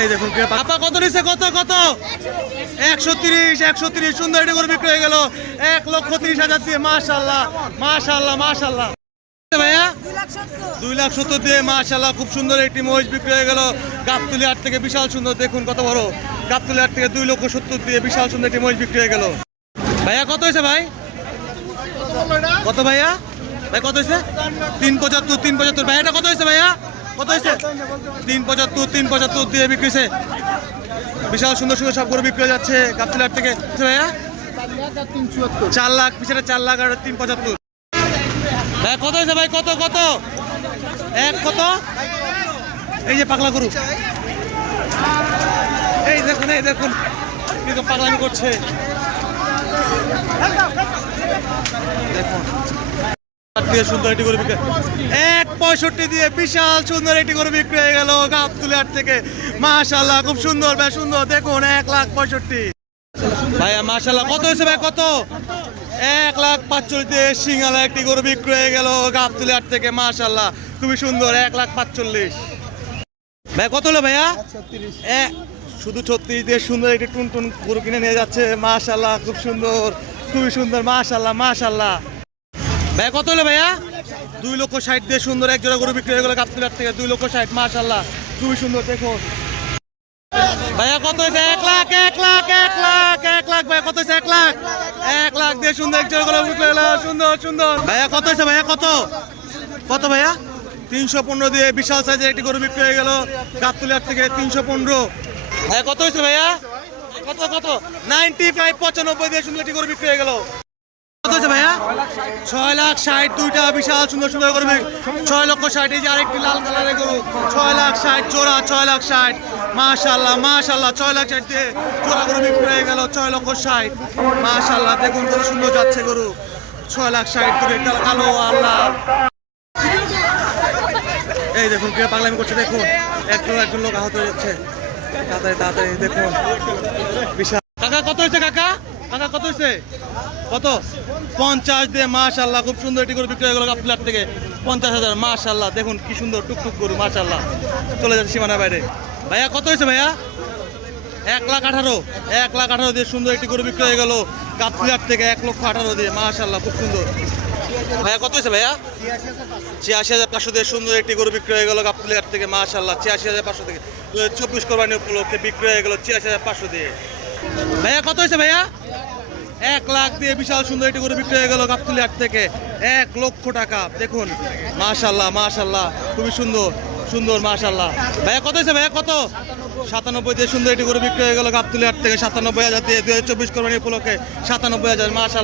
এই দেখুন আপা কত নিচ্ছে কত কত? একশো তিরিশ একশো তিরিশ। সুন্দর এটা করে বিক্রি হয়ে গেল। এক লক্ষ তিরিশ হাজার দিয়ে মাশাল্লাহ মাশাল্লাহ মাশাল্লাহ ভাইয়া? দুই লাখ সত্তর দিয়ে মাশাল্লাহ খুব সুন্দর একটি মহিষ বিক্রি হয়ে গেল। গাবতুলি হাট থেকে বিশাল সুন্দর, দেখুন কত বড়। গাবতুলি হাট থেকে দুই লক্ষ সত্তর দিয়ে বিশাল সুন্দর একটি মহিষ বিক্রি হয়ে গেল। ভাইয়া, কত হয়েছে ভাই? কত ভাইয়া? ভাই, কত হয়েছে? তিন পঁচাত্তর তিন পঁচাত্তর। ভাইয়াটা কত হয়েছে ভাইয়া? কত হয়েছে? তিন পঁচাত্তর তিন পঁচাত্তর দিয়ে বিক্রি হয়েছে। বিশাল সুন্দর সুন্দর সব করে বিক্রি হয়ে যাচ্ছে গাবতুলি থেকে। আচ্ছা ভাইয়া? চার লাখ, পিছনে চার লাখ আর তিন পঁচাত্তর। ভাই কত হয়েছে ভাই? কত কত? এক কত? এই যে পাগলা গরু। এই দেখুন এই দেখুন। কিন্তু পাগলামি করছে। দিয়ে সুন্দর একটি গরু বিক্রি এক পঁয়ষট্টি দিয়ে বিশাল সুন্দর একটি গরু বিক্রি হয়ে গেল গাবতুলি হাট থেকে। মাশাল্লাহ খুব সুন্দর ভাই, সুন্দর। দেখুন, এক লাখ পঁয়ষট্টি। ভাইয়া মাশাল্লাহ কত হয়েছে ভাই, কত? এক লাখ পাঁচচল্লিশ দিয়ে সিঙ্গালা একটি গরু বিক্রি হয়ে গেল হাট থেকে মাশাল্লাহ খুবই সুন্দর, এক লাখ পাঁচচল্লিশ। ভাই, কত হলো ভাইয়া? শুধু ছত্রিশ দিয়ে সুন্দর একটি টুন টুন গরু কিনে নিয়ে যাচ্ছে মাশাল্লাহ খুব সুন্দর। খুবই সুন্দর মাশাল্লাহ মাশাল্লাহ ভাইয়া কত হলো ভাইয়া? দুই লক্ষ ষাট দিয়ে সুন্দর এক জোড়া গরু বিক্রি হয়ে গেল গাবতুলি হাট থেকে। দুই লক্ষ ষাট মাশাল্লাহ খুবই সুন্দর দেখুন ভাইয়া, কত হয়েছে? এক লাখ এক লাখ এক লাখ এক লাখ, ভাইয়া, কত হয়েছে? এক লাখ। এক লাখ দিয়ে সুন্দর এক জোড়া গরু বিক্রি গেল। সুন্দর সুন্দর। ভাইয়া, কত হয়েছে ভাইয়া? কত? কত ভাইয়া? তিনশো পনেরো দিয়ে বিশাল সাইজের একটি গরু বিক্রি হয়ে গেল গাবতুলিয়ার থেকে তিনশো পনেরো। ভাইয়া, কত হয়েছে ভাইয়া? কত কত? নাইনটি ফাইভ পঁচানব্বই দিয়ে সুন্দর একটি গরু বিক্রি হয়ে গেল। ভাইয়া? ছয় লাখ ষাট, দুইটা বিশাল সুন্দর সুন্দর বিক্রি- ছয় লক্ষ ষাট, এই যে আরেকটি লাল কালারের গরু। ছয় লাখ ষাট, জোড়া ছয় লাখ ষাট। মাশাল্লাহ মাশাল্লাহ ছয় লাখ ষাট দিয়ে জোড়া গরু বিক্রি হয়ে গেল, ছয় লক্ষ ষাট। মাশাল্লাহ দেখুন কত সুন্দর যাচ্ছে গরু। ছয় লাখ ষাট দূরে কালো আল্লাহ এই দেখুন, কে পাগলামি করছে, দেখুন। একজন একজন লোক আহত যাচ্ছে। তাড়াতাড়ি তাড়াতাড়ি, দেখুন। বিশাল। কাকা, কত হয়েছে, কাকা? কাকা, কত হয়েছে? কত? পঞ্চাশ দিয়ে মাশাল্লাহ খুব সুন্দর একটি গরু বিক্রি হয়ে গেল কাপলার থেকে। পঞ্চাশ হাজার মাশাল্লাহ দেখুন কি সুন্দর টুকটুক গরু মাশাল্লাহ চলে যাচ্ছে সীমানা বাইরে। ভাইয়া, কত হয়েছে ভাইয়া? এক লাখ আঠারো। এক লাখ আঠারো দিয়ে সুন্দর একটি গরু বিক্রি হয়ে গেল কাপলার থেকে এক লক্ষ আঠারো দিয়ে মাশাল্লাহ খুব সুন্দর। ভাইয়া, কত হয়েছে ভাইয়া? ছিয়াশি হাজার পাঁচশো দিয়ে সুন্দর একটি গরু বিক্রি হয়ে গেল গাবতুলিয়ার থেকে মাশাল্লাহ ছিয়াশি হাজার পাঁচশো থেকে। চব্বিশ কোরবানি উপলক্ষে বিক্রি হয়ে গেল ছিয়াশি হাজার পাঁচশো দিয়ে। ভাইয়া, কত হয়েছে ভাইয়া? এক লাখ দিয়ে বিশাল সুন্দর একটি গরু বিক্রি হয়ে গেল গাবতুলিয়ার থেকে। এক লক্ষ টাকা। দেখুন মাশাল্লাহ মাশাল্লাহ খুবই সুন্দর সুন্দর মাশাল্লাহ ভাইয়া, কত হয়েছে ভাইয়া? কত? সাতানব্বই দিয়ে সুন্দর একটি গরু বিক্রি হয়ে গেল গাবতুলিয়ার থেকে। সাতানব্বই হাজার দিয়ে দু হাজার চব্বিশ কোরবানি উপলক্ষে সাতানব্বই হাজার মাশাল্লাহ